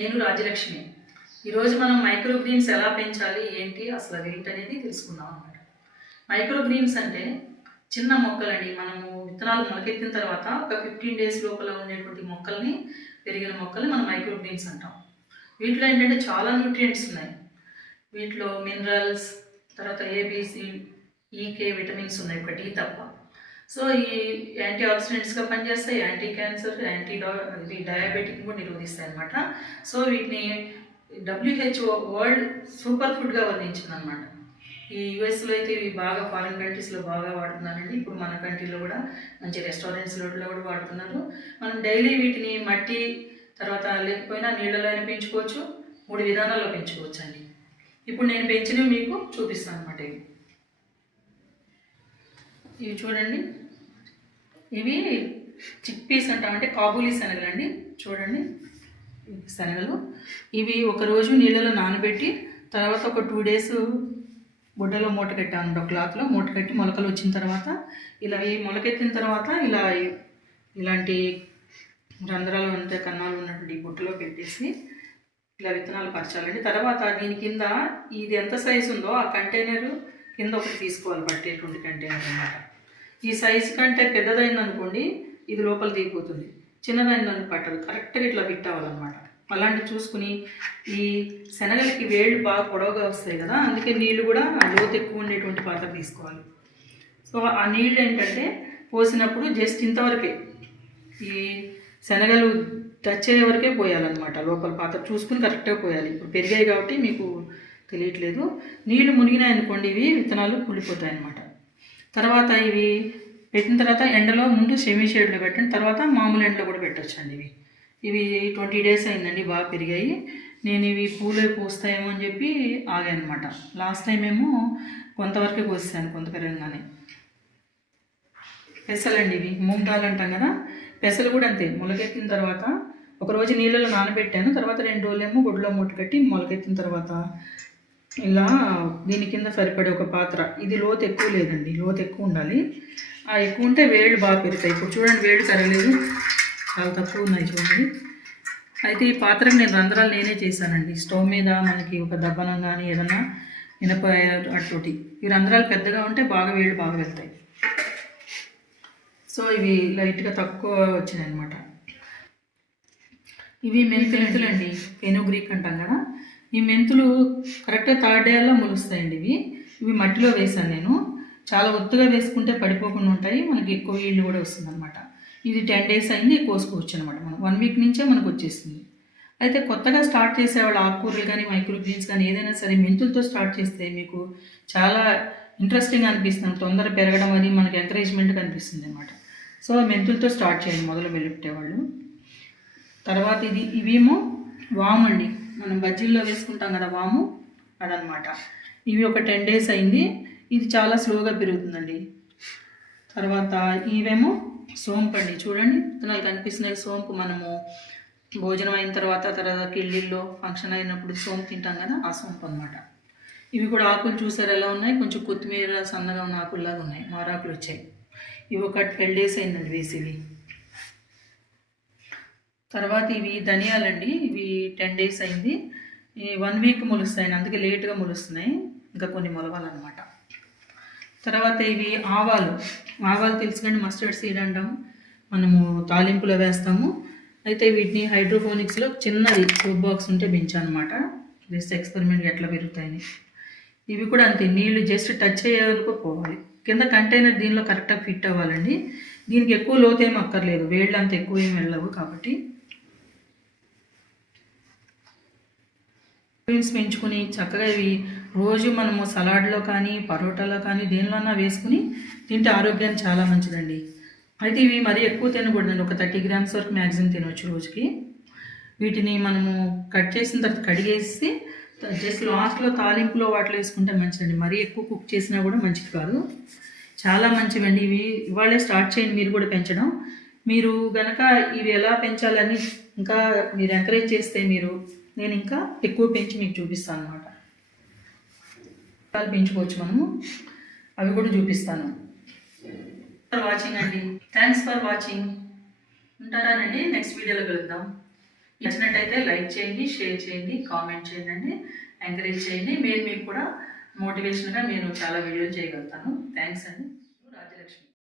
నేను రాజలక్ష్మి. ఈరోజు మనం మైక్రో గ్రీన్స్ ఎలా పెంచాలి ఏంటి అసలు అవి ఏంటనేది తెలుసుకుందాం అన్నమాట. మైక్రో గ్రీన్స్ అంటే చిన్న మొక్కలండి మనము విత్తనాలు మొలకెత్తిన తర్వాత ఒక ఫిఫ్టీన్ డేస్ లోపల ఉండేటువంటి మొక్కల్ని పెరిగిన మొక్కల్ని మనం మైక్రో గ్రీన్స్ అంటాం. వీటిలో ఏంటంటే చాలా న్యూట్రియంట్స్ ఉన్నాయి. వీటిలో మినరల్స్ తర్వాత ఏబిసి ఈకే విటమిన్స్ ఉన్నాయి ఒకటి ఈ తప్ప. సో ఈ యాంటీ ఆక్సిడెంట్స్గా పనిచేస్తాయి యాంటీ క్యాన్సర్ యాంటీ ఇది డయాబెటిక్ కూడా నిరోధిస్తాయి అనమాట సో వీటిని డబ్ల్యూహెచ్ఓ వరల్డ్ సూపర్ ఫుడ్గా వర్ణించింది అనమాట ఈ యుఎస్లో అయితే ఇవి బాగా ఫారిన్ కంట్రీస్లో బాగా వాడుతున్నారండి. ఇప్పుడు మన కంట్రీలో కూడా మంచి రెస్టారెంట్స్లో కూడా వాడుతున్నారు. మనం డైలీ వీటిని మట్టి తర్వాత లేకపోయినా నీళ్ళలో అయినా పెంచుకోవచ్చు మూడు విధానాల్లో పెంచుకోవచ్చు అండి ఇప్పుడు నేను పెంచినవి మీకు చూపిస్తాను అనమాట ఇవి. ఇవి చూడండి. ఇవి చిక్ పీస్ అంటాం అంటే కాబూలీ శనగలు అండి. చూడండి శనగలు. ఇవి ఒక రోజు నీళ్ళలో నానబెట్టి తర్వాత ఒక టూ డేస్ గుడ్డలో మూట కట్టాను ఒక క్లాత్లో. మూట కట్టి మొలకలు వచ్చిన తర్వాత ఇలా ఈ మొలకెత్తిన తర్వాత ఇలా ఇలాంటి రంధ్రాలు ఉంటే కన్నాలు ఉన్నటువంటి ఈ బుట్టలో పెట్టేసి ఇలా విత్తనాలు పరచాలండి. తర్వాత దీని కింద ఇది ఎంత సైజు ఉందో ఆ కంటైనర్ కింద ఒకటి తీసుకోవాలి పట్టేటువంటి కంటైనర్ అన్నమాట. ఈ సైజు కంటే పెద్దదైంది అనుకోండి ఇది లోపల దిగిపోతుంది. చిన్నదైందని పట్టదు. కరెక్ట్గా ఇట్లా ఫిట్ అవ్వాలన్నమాట. అలాంటి చూసుకుని ఈ శనగలకి వేళ్ళు బాగా పొడవుగా వస్తాయి కదా అందుకే నీళ్ళు కూడా లోతు ఎక్కువ ఉండేటువంటి పాత్ర తీసుకోవాలి. సో ఆ నీళ్ళు ఏంటంటే పోసినప్పుడు జస్ట్ ఇంతవరకే ఈ శనగలు టచ్ అయ్యే వరకే పోయాలన్నమాట. లోపల పాత్ర చూసుకుని కరెక్ట్గా పోయాలి. ఇప్పుడు పెరిగాయి కాబట్టి మీకు తెలియట్లేదు. నీళ్ళు మునిగినాయి అనుకోండి ఇవి విత్తనాలు కుళ్ళిపోతాయి అన్నమాట తర్వాత ఇవి పెట్టిన తర్వాత ఎండలో ముందు సెమీ షేడ్లో పెట్టండి. తర్వాత మామూలు ఎండలో కూడా పెట్టొచ్చండి ఇవి. ఇవి ట్వంటీ డేస్ అయిందండి బాగా పెరిగాయి. నేను ఇవి పూలు పూస్తాయేమో అని చెప్పి ఆగానమాట లాస్ట్ టైం ఏమో కొంతవరకే కోసాను కొంత పెరగగానే. పెసలండి ఇవి మూంగాలు అంటాం కదా పెసలు కూడా అంతే. మొలకెత్తిన తర్వాత ఒక రోజు నీళ్ళలో నానబెట్టాను తర్వాత రెండు రోజులేమో గుడ్లో మూట కట్టి మొలకెత్తిన తర్వాత ఇలా దీని కింద సరిపడే ఒక పాత్ర. ఇది లోతు ఎక్కువ లేదండి లోతు ఎక్కువ ఉండాలి. ఆ ఎక్కువ ఉంటే వేళ్ళు బాగా పెరుగుతాయి. ఇప్పుడు చూడండి వేళ్ళు కరగలేదు చాలా తక్కువ ఉన్నాయి చూడండి. అయితే ఈ పాత్రకు నేను రంధ్రాలు నేనే చేశానండి. స్టవ్ మీద మనకి ఒక దబ్బనం కానీ ఏదన్నా ఇనప అటువంటి ఈ రంధ్రాలు పెద్దగా ఉంటే బాగా వేళ్ళు బాగా వెళ్తాయి. సో ఇవి లైట్గా తక్కువ వచ్చినాయి అనమాట ఇవి మెంతులు మెంతులండి. పెనుగ్రీక్ అంటాం కదా. ఈ మెంతులు కరెక్ట్గా థర్డ్ డేలో మొలుస్తాయండి ఇవి. ఇవి మట్టిలో వేసాను నేను. చాలా ఒత్తుగా వేసుకుంటే పడిపోకుండా ఉంటాయి. మనకి ఎక్కువ ఈళ్ళు కూడా వస్తుంది అనమాట ఇది టెన్ డేస్ అయింది కోసుకోవచ్చు అనమాట మనం. వన్ వీక్ నుంచే మనకు వచ్చేస్తుంది. అయితే కొత్తగా స్టార్ట్ చేసేవాళ్ళు ఆకుకూరలు కానీ మైక్రో గ్రీన్స్ కానీ ఏదైనా సరే మెంతులతో స్టార్ట్ చేస్తే మీకు చాలా ఇంట్రెస్టింగ్ అనిపిస్తుంది. తొందర పెరగడం అది మనకి ఎంకరేజ్మెంట్ కనిపిస్తుంది అనమాట సో మెంతులతో స్టార్ట్ చేయండి మొదలు వెళ్ళిపెట్టేవాళ్ళు తర్వాత ఇది ఇవేమో వాము అండి. మనం బజ్జీల్లో వేసుకుంటాం కదా వాము? అదనమాట ఇవి ఒక టెన్ డేస్ అయింది. ఇది చాలా స్లోగా పెరుగుతుందండి. తర్వాత ఇవేమో సోంపు అండి. చూడండి విత్తనాలు కనిపిస్తున్నాయి. సోంపు మనము భోజనం అయిన తర్వాత తర్వాత కిళ్ళిల్లో ఫంక్షన్ అయినప్పుడు సోంపు తింటాం కదా ఆ సోంపు అనమాట ఇవి కూడా ఆకులు చూసారు ఎలా ఉన్నాయి? కొంచెం కొత్తిమీర సన్నగా ఉన్న ఆకుల్లాగా ఉన్నాయి. మారాకులు వచ్చాయి. ఇవి ఒక ట్వెల్వ్ డేస్ అయిందండి వేసివి. తర్వాత ఇవి ధనియాలండి ఇవి టెన్ డేస్ అయింది. వన్ వీక్ మొలుస్తాయి అందుకే లేట్గా మొలుస్తున్నాయి. ఇంకా కొన్ని మొలవాలన్నమాట. తర్వాత ఇవి ఆవాలు. ఆవాలు తెలుసుకండి మస్టర్డ్ సీడ్ అంటాం. మనము తాలింపులో వేస్తాము. అయితే వీటిని హైడ్రోఫోనిక్స్లో చిన్నది సూప్ బాక్స్ ఉంటే పెంచానమాట జస్ట్ ఎక్స్పెరిమెంట్ ఎట్లా పెరుగుతాయని. ఇవి కూడా అంతే నీళ్ళు జస్ట్ టచ్ అయ్యేందుకు పోవాలి. కింద కంటైనర్ దీనిలో కరెక్ట్గా ఫిట్ అవ్వాలండి. దీనికి ఎక్కువ లోతేం అక్కర్లేదు వేళ్ళు అంత ఎక్కువ ఏం వెళ్ళవు కాబట్టి. బీన్స్ పెంచుకుని చక్కగా ఇవి రోజు మనము సలాడ్లో కానీ పరోటాలో కానీ దేనిలోన్నా వేసుకుని తింటే ఆరోగ్యానికి చాలా మంచిదండి. అయితే ఇవి మరీ ఎక్కువ తినకూడదండి. ఒక థర్టీ గ్రామ్స్ వరకు మ్యాక్సిమం తినవచ్చు రోజుకి. వీటిని మనము కట్ చేసిన తర్వాత కడిగేసి జస్ట్ లాస్ట్లో తాలింపులో వాటిలో వేసుకుంటే మంచిదండి. మరీ ఎక్కువ కుక్ చేసినా కూడా మంచిది కాదు. చాలా మంచివండి. ఇవి ఇవాళే స్టార్ట్ చేయండి. మీరు కూడా పెంచడం. మీరు గనక ఇవి ఎలా పెంచాలని ఇంకా మీరు ఎంకరేజ్ చేస్తే మీరు నేను ఇంకా ఎక్కువ పెంచి మీకు చూపిస్తాను అనమాట పెంచుకోవచ్చు మనము. అవి కూడా చూపిస్తాను. ఫర్ వాచింగ్ అండి. థ్యాంక్స్ ఫర్ వాచింగ్ ఉంటారానండి నెక్స్ట్ వీడియోలో కలుద్దాం. నచ్చినట్టయితే లైక్ చేయండి షేర్ చేయండి కామెంట్ చేయండి ఎంకరేజ్ చేయండి. మీరు మీకు కూడా మోటివేషన్గా నేను చాలా వీడియోలు చేయగలుగుతాను. థ్యాంక్స్ అండి.